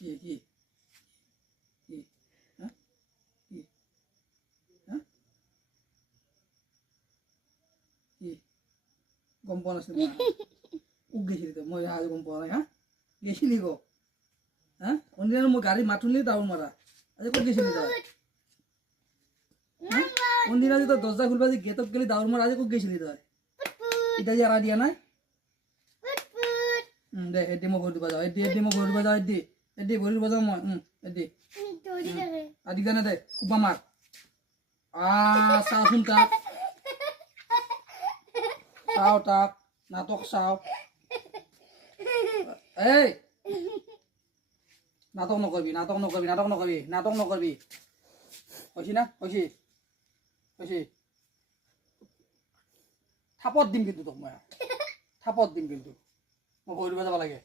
কি হ্যাঁ কি হ্যাঁ কি গম পোৱা নাছিলো উগ গেছিলি তো মই আজি গম পোৱা নাই হা গেছিলি গো হা অন্যদিনা মই গাড়ী মাতুলি দাউৰ মাৰা আজি ক'ত গেছিলি তই অন্যদিনা যে তই দৰজা খুলবা যে গেটত গেলি দাউৰ মাৰা আজি ক'ত গেছিলি তই এটা যে এৰা দিয়া নাই দে এদি মই ঘৰ দিব যাওঁ এদি মই ঘৰ দিব যাওঁ এদি ঘৰ দিব যাওঁ মই এদি আদি কাৰণে দে খুবা মাৰ চাওচোন তাক নাটক চাও এই নাটক নকৰবি কৈছি না কৈছি থাপত দিম কিন্তু তোক মই থাপত দিম কিন্তু মই ঘৰ দিব যাব লাগে